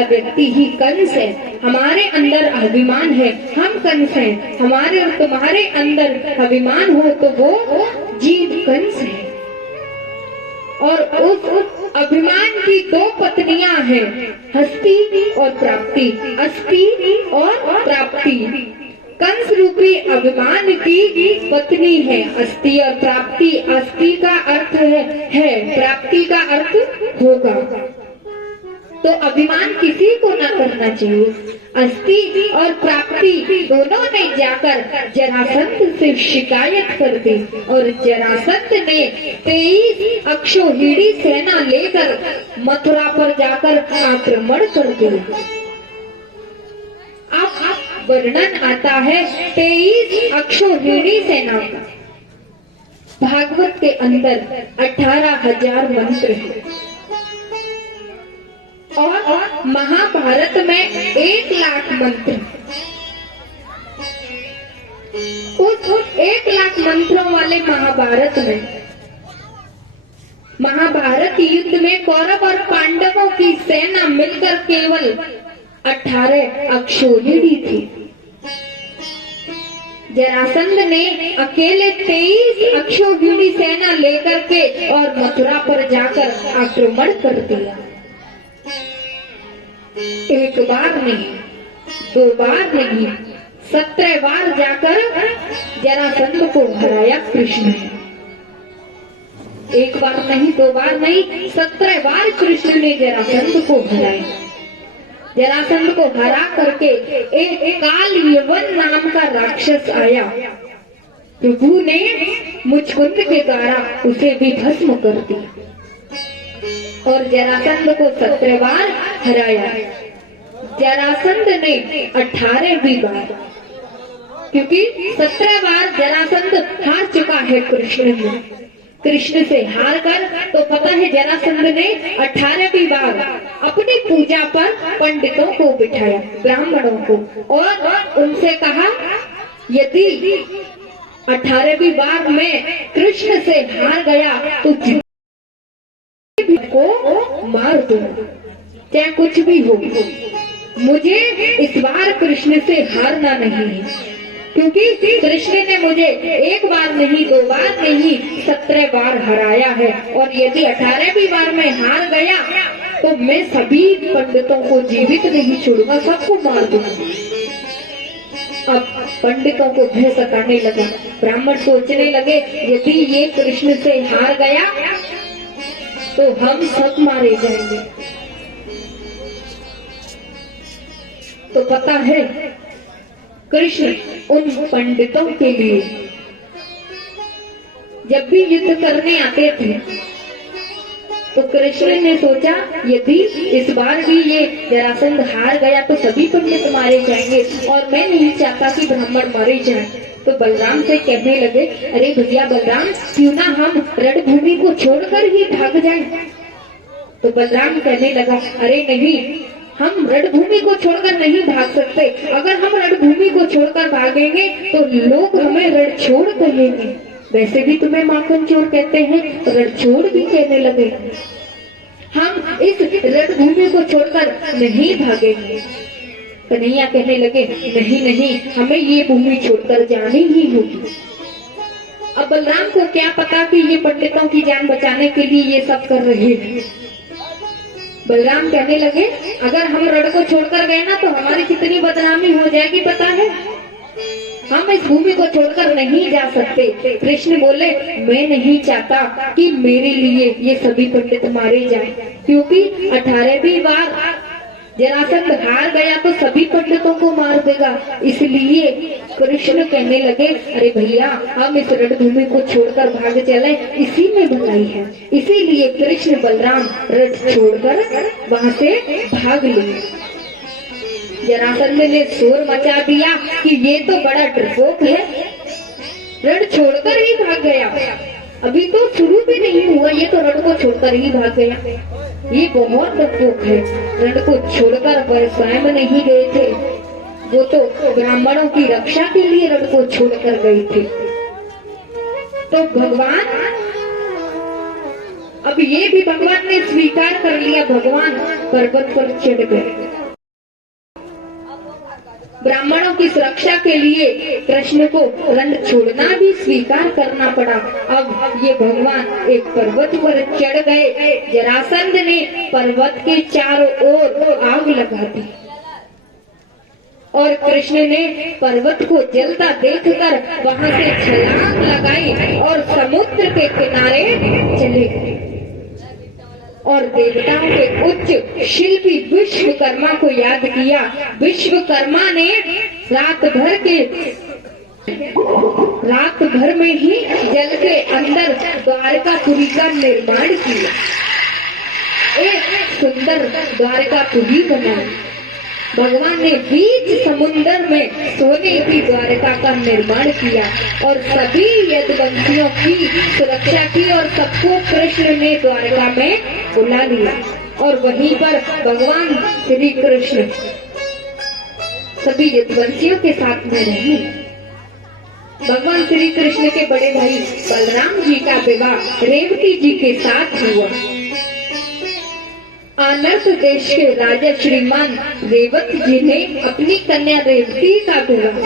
व्यक्ति ही कंस है। हमारे अंदर अभिमान है, हम कंस हैं। हमारे और तुम्हारे अंदर अभिमान हो तो वो जीव कंस है। और उस अभिमान की दो पत्नियां हैं, हस्ती और प्राप्ति, अस्ति और प्राप्ति। कंस रूपी अभिमान की पत्नी है अस्ति और प्राप्ति। अस्ति का अर्थ है, प्राप्ति का अर्थ होगा। तो अभिमान किसी को न करना चाहिए। अस्ति और प्राप्ति दोनों ने जाकर जरासंध से शिकायत कर दी और जरासंध ने 23 अक्षौहिणी सेना लेकर मथुरा पर जाकर आक्रमण कर दिया। अब वर्णन आता है 23 अक्षौहिणी सेना का। भागवत के अंदर 18,000 मंत्र हैं और महाभारत में 1 लाख मंत्र। उस 1 लाख मंत्रों वाले महाभारत युद्ध में कौरव और पांडवों की सेना मिलकर केवल 18 अक्षौहिणी थी। जरासंध ने अकेले 23 अक्षौहिणी सेना लेकर के और मथुरा पर जाकर आक्रमण कर दिया। एक बार नहीं, 2 बार नहीं, 17 बार जाकर जरासंध को हराया कृष्ण ने। एक बार नहीं, 2 बार नहीं, 17 बार कृष्ण ने जरासंध को हराया। जरासंध को हरा करके एक काल यवन नाम का राक्षस आया। प्रभु ने मुचकुंद के द्वारा उसे भी भस्म कर दिया और जरासंध को 17 बार हराया। जरासंध ने 18वीं बार, क्योंकि 17 बार जरासंध हार चुका है कृष्ण से हार कर, तो पता है जरासंध ने 18वीं बार अपनी पूजा पर पंडितों को बिठाया, ब्राह्मणों को, और उनसे कहा यदि 18वीं बार में कृष्ण से हार गया तो को मार दो, चाहे कुछ भी हो। मुझे इस बार कृष्ण से हारना नहीं है, क्योंकि कृष्ण ने मुझे 1 बार नहीं, 2 बार नहीं, 17 बार हराया है। और यदि 18वीं बार में हार गया तो मैं सभी पंडितों को जीवित नहीं छोड़ूंगा, सबको मार दूंगा। अब पंडितों को भय सताने लगा। ब्राह्मण सोचने लगे यदि ये कृष्ण से हार गया तो हम सब मारे जाएंगे। तो पता है कृष्ण उन पंडितों के लिए जब भी युद्ध करने आते थे तो कृष्ण ने सोचा यदि इस बार भी ये जरासंध हार गया तो सभी पंडित मारे जाएंगे और मैं नहीं चाहता कि ब्राह्मण मारे जाएं। तो बलराम से कहने लगे, अरे भैया बलराम, क्यों ना हम रणभूमि को छोड़कर ही भाग जाएं। तो बलराम कहने लगा, अरे नहीं, हम रणभूमि को छोड़कर नहीं भाग सकते। अगर हम रणभूमि को छोड़कर भागेंगे तो लोग हमें रणछोड़ कहेंगे। वैसे भी तुम्हें माखन चोर कहते हैं, रणछोड़ भी कहने लगे। हम इस रणभूमि को छोड़कर नहीं भागेंगे। कन्हैया कहने लगे, नहीं नहीं, हमें ये भूमि छोड़कर जानी ही होगी। अब बलराम को क्या पता कि ये पंडितों की जान बचाने के लिए ये सब कर रहे हैं। बलराम कहने लगे, अगर हम रण को छोड़कर गए ना तो हमारी कितनी बदनामी हो जाएगी पता है। हम इस भूमि को छोड़कर नहीं जा सकते। कृष्ण बोले, मैं नहीं चाहता कि मेरे लिए ये सभी पंडित मारे जाएं, क्योंकि 18वीं बार जरासंध हार गया तो सभी पंडितों को मार देगा। इसलिए कृष्ण कहने लगे, अरे भैया, हम इस रणभूमि को छोड़कर भाग चले, इसी में भलाई है। इसीलिए कृष्ण बलराम रण छोड़कर वहां से भाग लिए। जरासंध ने शोर मचा दिया कि ये तो बड़ा डरपोक है, रण छोड़कर ही भाग गया। अभी तो शुरू भी नहीं हुआ, ये तो रण को छोड़कर ही भाग गया। ये बहुत डरपोक है। रण को छोड़कर वह स्वयं नहीं गए थे, वो तो ब्राह्मणों की रक्षा के लिए रण को छोड़कर गए थे। तो भगवान, अब ये भी भगवान ने स्वीकार कर लिया, भगवान पर्वत पर चढ़ गए। ब्राह्मणों की सुरक्षा के लिए कृष्ण को रण छोड़ना भी स्वीकार करना पड़ा। अब ये भगवान एक पर्वत पर चढ़ गए। जरासंध ने पर्वत के चारों ओर आग लगा दी और कृष्ण ने पर्वत को जलता देखकर वहां से छलांग लगाई और समुद्र के किनारे चले गए और देवताओं के उच्च शिल्पी विश्वकर्मा को याद किया। विश्वकर्मा ने रात भर में ही जल के अंदर द्वारकापुरी का निर्माण किया। एक सुंदर द्वारकापुरी बनाई। भगवान ने बीच समुद्र में सोने की द्वारका का निर्माण किया और सभी यदुवंशियों की सुरक्षा की और सबको कृष्ण ने द्वारका में बुला लिया और वहीं पर भगवान श्री कृष्ण सभी यदुवंशियों के साथ में रहे। भगवान श्री कृष्ण के बड़े भाई बलराम जी का विवाह रेवती जी के साथ हुआ। आनर्त देश के राजा श्रीमान रेवत जी ने अपनी कन्या रेवती का विवाह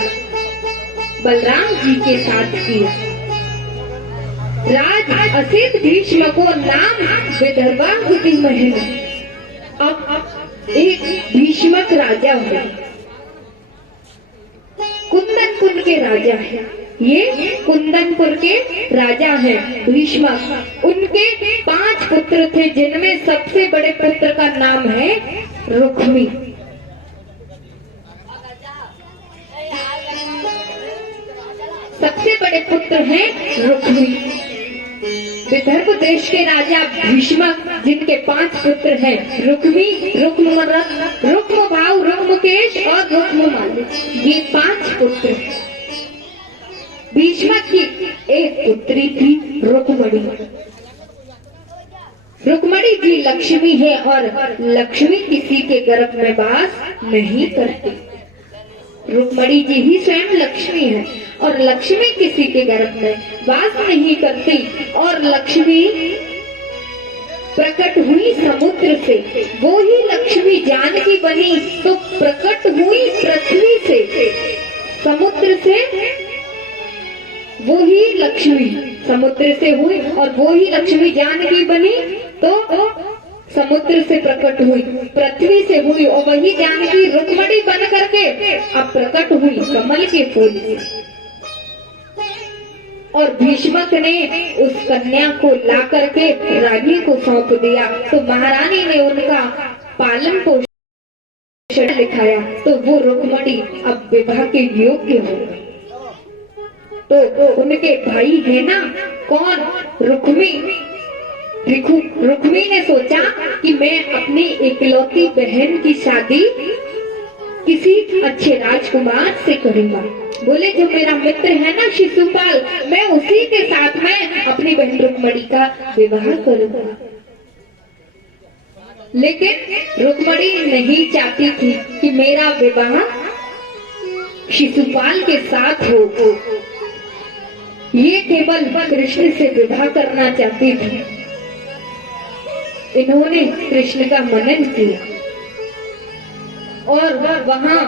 बलराम जी के साथ किया। राज असित भीष्म को नाम विदर्भांगुति महल। अब एक भीष्मक राजा हुए, कुंदनपुर के राजा है। ये कुंदनपुर के राजा हैं भीष्मक। उनके 5 पुत्र थे जिनमें सबसे बड़े पुत्र का नाम है रुक्मी। सबसे बड़े पुत्र हैं रुक्मी। विदर्भ देश के राजा भीष्मक जिनके 5 पुत्र हैं रुक्मी, रुक्मरथ, रुक्मभाव, रुक्मकेश और रुक्ममाल्य। ये 5 पुत्र हैं। भीष्मक की एक पुत्री थी रुक्मणी। रुक्मणी जी लक्ष्मी है और लक्ष्मी किसी के गर्भ में वास नहीं करती। रुक्मणी जी ही स्वयं लक्ष्मी है और लक्ष्मी किसी के गर्भ में वास नहीं करती। और लक्ष्मी प्रकट हुई समुद्र से, वो ही लक्ष्मी जानकी बनी तो प्रकट हुई पृथ्वी से। समुद्र से वो ही लक्ष्मी समुद्र से हुई और वो ही लक्ष्मी जानकी बनी तो समुद्र से प्रकट हुई, पृथ्वी से हुई और वही जानकी रुक्मणी बन करके अब प्रकट हुई कमल के फूल से। और भीष्मक ने उस कन्या को ला करके रानी को सौंप दिया तो महारानी ने उनका पालन पोषण दिखाया तो वो रुक्मणी अब विवाह के योग्य हो गई। तो उनके भाई है ना कौन, रुक्मी। रुक्मी ने सोचा कि मैं अपनी इकलौती बहन की शादी किसी अच्छे राजकुमार से करूंगा। बोले जो मेरा मित्र है ना शिशुपाल, मैं उसी के साथ में अपनी बहन रुक्मणी का विवाह करूंगा। लेकिन रुक्मणी नहीं चाहती थी कि मेरा विवाह शिशुपाल के साथ हो। ये केवल कृष्ण से विवाह करना चाहती थी। इन्होंने कृष्ण का मनन किया और वहां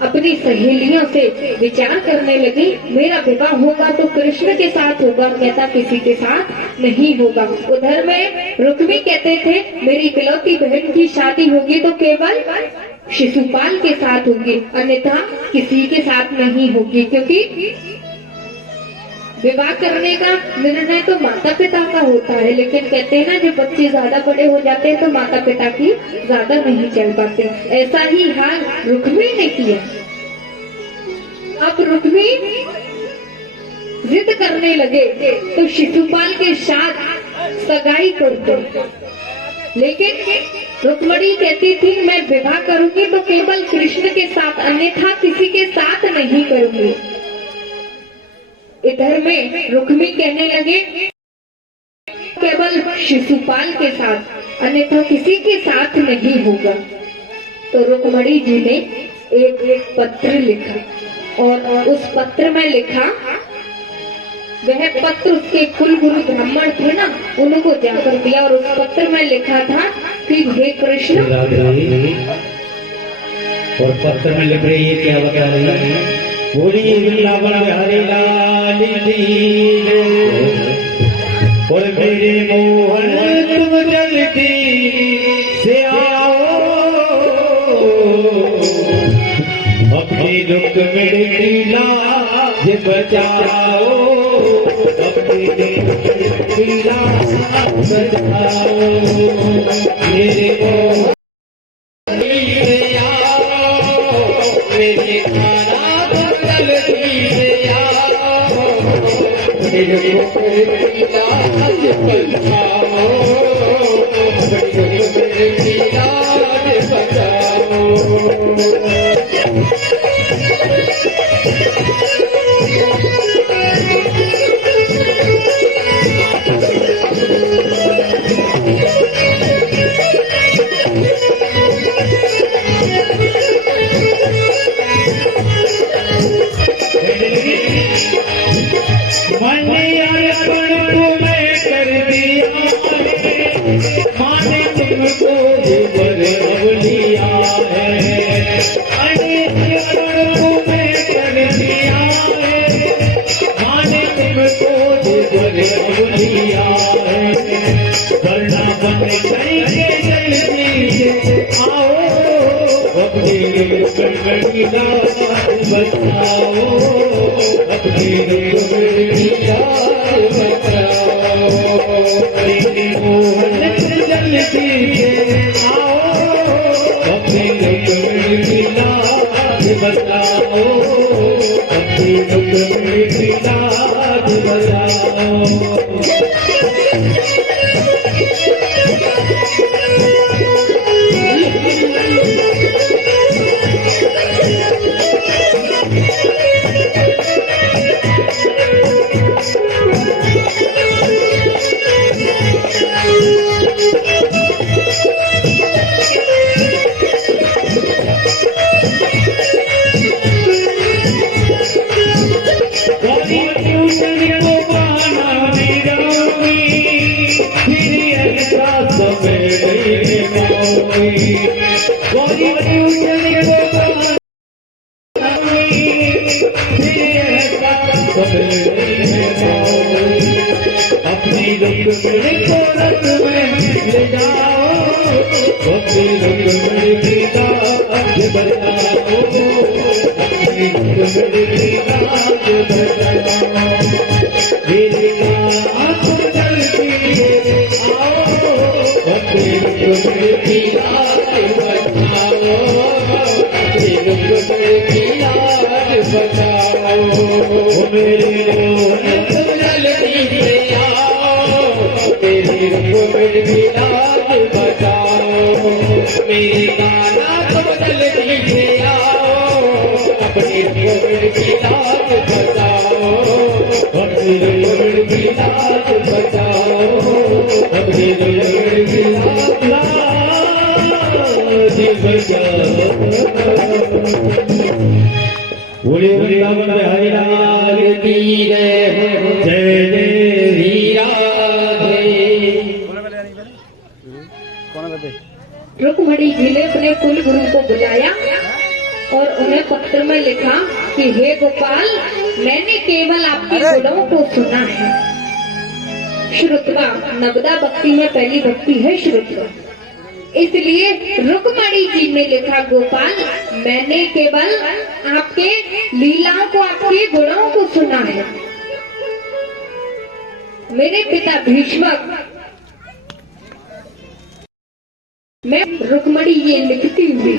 अपनी सहेलियों से विचार करने लगी मेरा विवाह होगा तो कृष्ण के साथ होगा, कहता किसी के साथ नहीं होगा। उधर में रुक्मी कहते थे मेरी इकलौती बहन की शादी होगी तो केवल शिशुपाल के साथ होगी, अन्यथा किसी के साथ नहीं होगी। क्योंकि विवाह करने का निर्णय तो माता पिता का होता है, लेकिन कहते हैं ना जब बच्चे ज्यादा बड़े हो जाते हैं तो माता पिता की ज्यादा नहीं चल पाते। ऐसा ही हाल रुक्मी ने किया। अब रुक्मी जिद करने लगे तो शिशुपाल के साथ सगाई कर दो, लेकिन रुक्मणी कहती थी मैं विवाह करूंगी तो केवल कृष्ण के साथ, अन्यथा किसी के साथ नहीं करूंगी। इधर में रुक्मी कहने लगे केवल शिशुपाल के साथ, अन्यथा किसी के साथ नहीं होगा। तो रुक्मणी जी ने एक पत्र लिखा और उस पत्र में लिखा, वह पत्र उसके कुल गुरु ब्राह्मण थे ना उनको जाकर दिया और उस पत्र में लिखा था कि हे कृष्ण और पत्र में लिख रही है, क्या बता रही है? बोली वृंदावन हरि लाल की और मेरे मोहन तुम जल्दी से आओ, अपने दुख मेरे लाज बचाओ, अपने दुख मेरी लाज बचाओ, मेरे मोहन से आओ, मेरे खाना जल्दी से आओ, मेरे दुख मेरी लाज बचाओ, मेरे दुख मेरी लाज बचाओ। मैंने अर्पण तुम्हें कर दिया है, माने तुमको ऊपर अब लिया है, मैंने अर्पण तुम्हें कर दिया है, माने तुमको ऊपर अब लिया है, वरना बन करके जल्दी से आओ, अपनी गड़बड़ी लाज बचाओ, अपनी गड़बड़ी लाज बचाओ, मेरे मोहन जल्दी से आओ, अपनी गड़बड़ी लाज बचाओ, अपनी गड़बड़ी लाज बचाओ। अपनी रंगमणी को रंग में ले जाओ, अपनी रंगमणी की लाज बचाओ, अपनी रंगमणी की लाज बचाओ, मेरी नाथ जल्दी आओ, अपनी रंगमणी की लाज बचाओ, अपनी रंगमणी की लाज बचाओ, मेरे जल्दी से आओ, मेरी रंगमणी लाज बचाओ, मेरी गाना तुम जल्दी से आओ, अपनी रंगमणी लाज बचाओ, अपनी रंगमणी लाज बचाओ, अपनी रंगमणी लाज बचाओ। बोले वृंदावन हरि लाल की जय, जय जय श्री राधे। रुक्मणी जी ने अपने कुल गुरु को बुलाया और उन्हें पत्र में लिखा कि हे गोपाल, मैंने केवल आपके गुणों को सुना है। श्रुतवा नवदा भक्ति में पहली भक्ति है श्रुतवा, इसलिए रुक्मणी जी ने लिखा गोपाल, मैंने केवल आपके लीलाओं को, आपके गुणों को सुना है। मेरे पिता भीष्मक, मैं रुक्मणी ये लिखती हुई,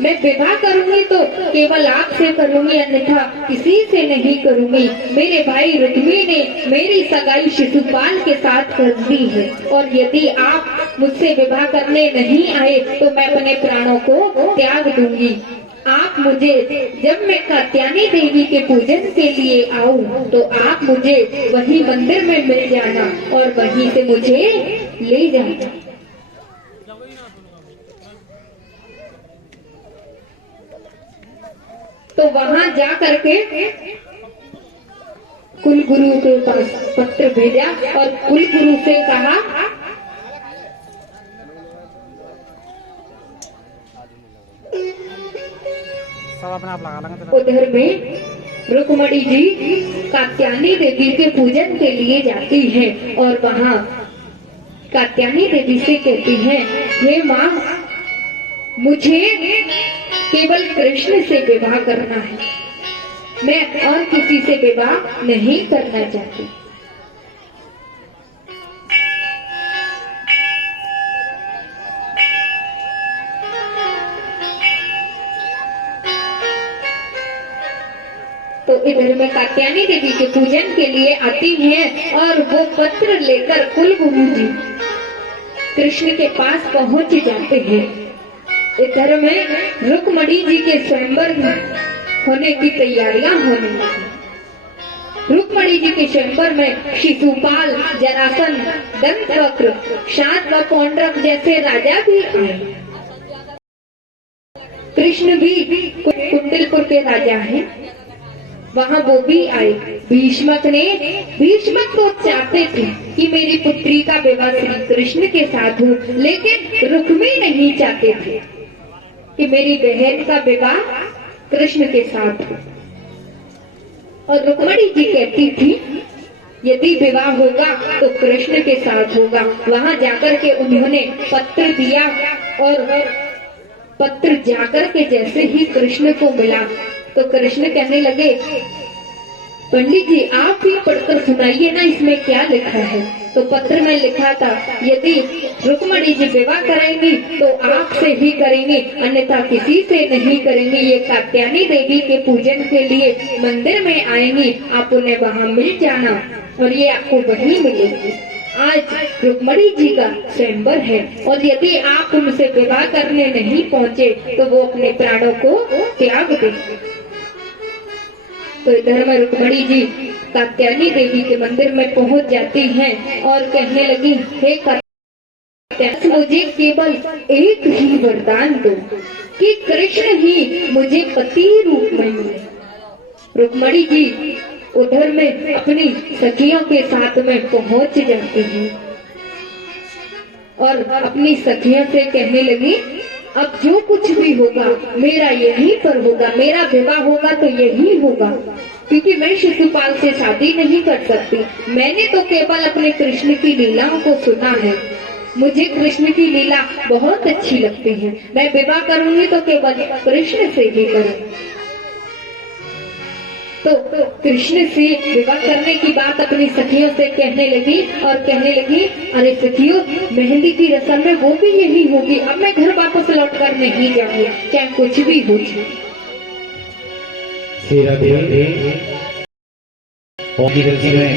मैं विवाह करूंगी तो केवल आपसे करूंगी, अन्यथा किसी से नहीं करूंगी। मेरे भाई रुक्मी ने मेरी सगाई शिशुपाल के साथ कर दी है, और यदि आप मुझसे विवाह करने नहीं आए तो मैं अपने प्राणों को त्याग दूंगी। आप मुझे, जब मैं कात्यायनी देवी के पूजन के लिए आऊं तो आप मुझे वही मंदिर में मिल जाना और वहीं से मुझे ले जाना। तो वहां जा करके कुल गुरु के पास पत्र भेजा और कुल गुरु से कहा सब अपने आप लगा लेंगे। उधर में रुक्मणी जी कात्यायनी देवी के पूजन के लिए जाती है और वहाँ कात्यायनी देवी से कहती है, हे माँ, मुझे केवल कृष्ण से विवाह करना है, मैं और किसी से विवाह नहीं करना चाहती। तो इधर में कात्यायनी देवी के पूजन के लिए आती है और वो पत्र लेकर कुलगुरु जी कृष्ण के पास पहुंच जाते हैं। इधर में रुक्मणी जी के स्वयंवर होने की तैयारियां होने लगी। रुक्मणी जी के स्वयंवर में शिशुपाल, जरासंध, दंतवक्र, शांत व पौंड्रक जैसे राजा भी आए। कृष्ण भी कुंडलपुर के राजा हैं, वहाँ वो भी आए। भीष्मक तो चाहते थे कि मेरी पुत्री का विवाह श्री कृष्ण के साथ हो, लेकिन रुक्मी नहीं चाहते थे कि मेरी बहन का विवाह कृष्ण के साथ हो। और रुक्मणी जी कहती थी, यदि विवाह होगा तो कृष्ण के साथ होगा। वहाँ जाकर के उन्होंने पत्र दिया और पत्र जाकर के जैसे ही कृष्ण को मिला तो कृष्ण कहने लगे, पंडित जी आप ही पढ़कर सुनाइए ना, इसमें क्या लिखा है। तो पत्र में लिखा था, यदि रुक्मणी जी विवाह करेंगी तो आपसे ही करेंगे, अन्यथा किसी से नहीं करेंगे। ये कात्यायनी देवी के पूजन के लिए मंदिर में आएंगी, आप उन्हें वहाँ मिल जाना और ये आपको वहीं मिलेगी। आज रुक्मणी जी का स्वयंवर है और यदि आप उनसे विवाह करने नहीं पहुँचे तो वो अपने प्राणों को त्याग देंगे। तो इधर में रुक्मणी जी कात्यायनी देवी के मंदिर में पहुंच जाती हैं और कहने लगी, हे कात्यायनी, मुझे केवल एक ही वरदान दो कि कृष्ण ही मुझे पति रूप में मिले। रुक्मणी जी उधर में अपनी सखियों के साथ में पहुंच जाती हैं और अपनी सखियों से कहने लगी, अब जो कुछ भी होगा मेरा यहीं पर होगा, मेरा विवाह होगा तो यही होगा, क्योंकि मैं शिशुपाल से शादी नहीं कर सकती। मैंने तो केवल अपने कृष्ण की लीलाओं को सुना है, मुझे कृष्ण की लीला बहुत अच्छी लगती है। मैं विवाह करूंगी तो केवल कृष्ण से ही करूंगी। तो कृष्ण से विवाह करने की बात अपनी सखियों से कहने लगी और कहने लगी, अरे सखियों, मेहंदी की रस्म में वो भी यही होगी, अब मैं घर वापस लौट कर नहीं जाऊंगी, चाहे कुछ भी हो जाए।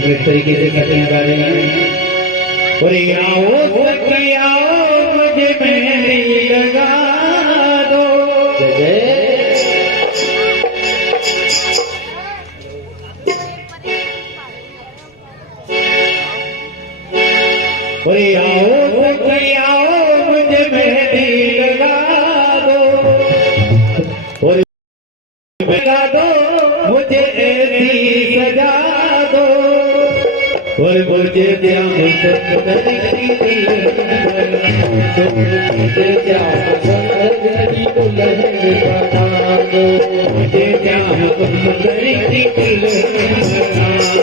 किस तरीके से सखियां गा रही हैं, आओ मुझे मेहंदी लगा दो, आओ मुझे मेहंदी लगा दो और लगा दो, मुझे ऐसी सजा दो और मुझे श्याम सुंदर की दुल्हन बना दो, मुझे श्याम सुंदर की दुल्हन बना दो, मुझे श्याम सुंदर की दुल्हन बना दो।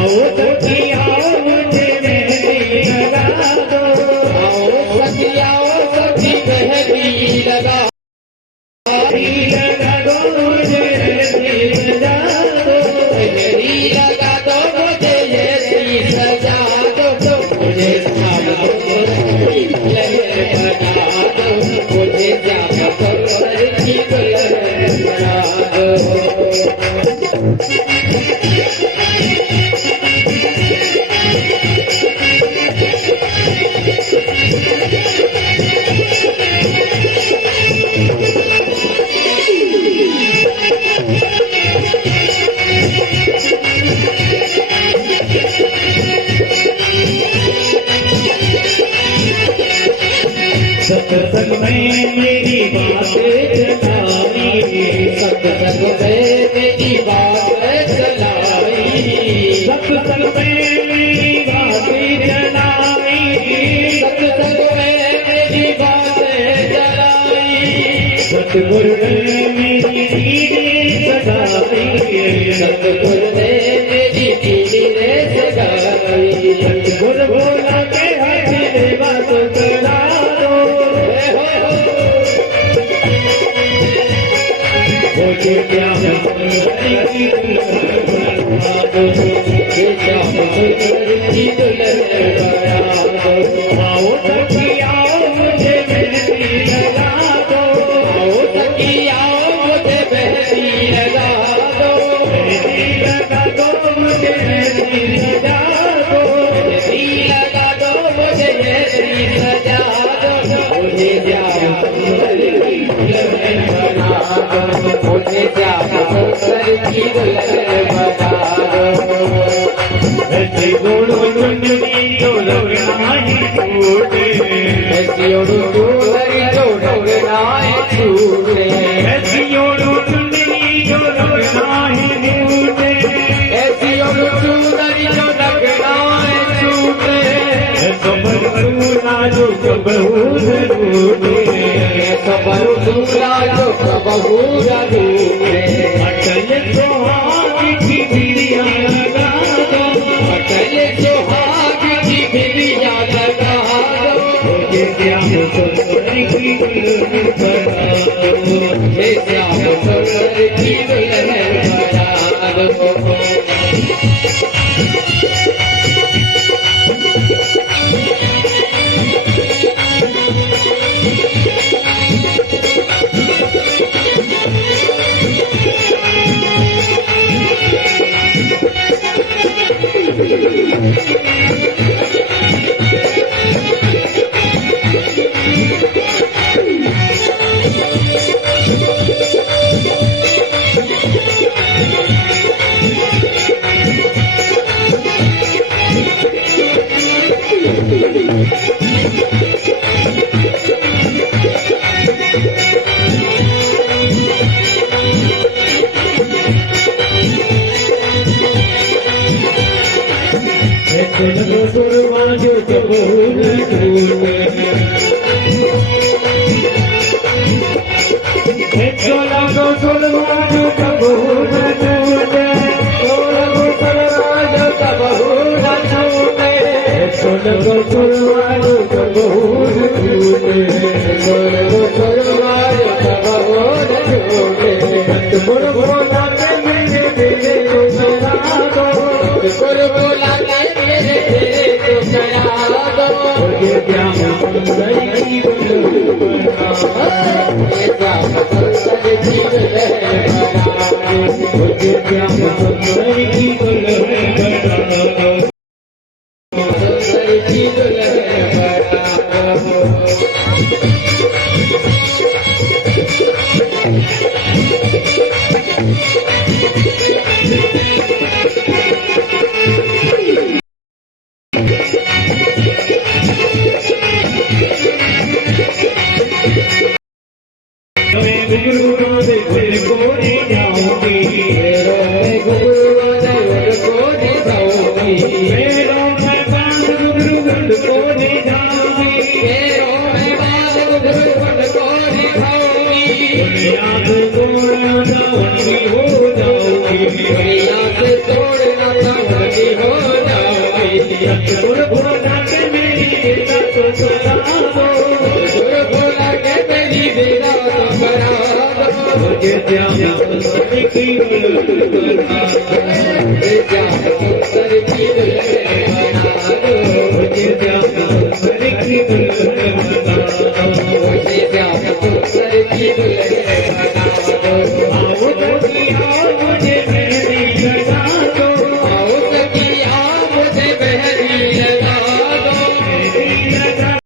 आओ सखी आओ मुझे मेहंदी लगा दो, आओ सखी मेहंदी लगा सत्संग में मेरी बात चलाई, सत्संग में मेरी बात चलाई, सत्संग में मेरी बात चलाई, सत्संग में मेरी श्याम सुंदर की दुल्हन बना दो, हे श्याम सुंदर की दुल्हन बना दो। आओ सखी आओ मुझे मेहंदी लगा दो, आओ सखी आओ मुझे मेहंदी लगा दो, मेहंदी लगा दो मुझे मेहंदी लगा दो, मेहंदी लगा दो मुझे मेहंदी लगा दो, मुझे श्याम सुंदर की दुल्हन बना दो, मुझे श्याम सुंदर की दुल्हन बना दो। ऐसी गुण चुनरी जो लगना ही छूटे, ऐसी ओढ़ चुनरी जो लगना ही छूटे, ऐसी ओढ़ चुनरी जो लगना ही छूटे, ऐसी ओढ़ चुनरी जो लगना ही छूटे, सबर दूना जो कबहू जरूरे, सबर दूना जो कबहू जरूरे, अटल सुहाग की बिरिया लगा दो, अटल सुहाग की बिरिया लगा दो, मुझे श्याम सुंदर की दुल्हन बना दो, मुझे श्याम सुंदर की दुल्हन बना दो। श्याम सुंदर की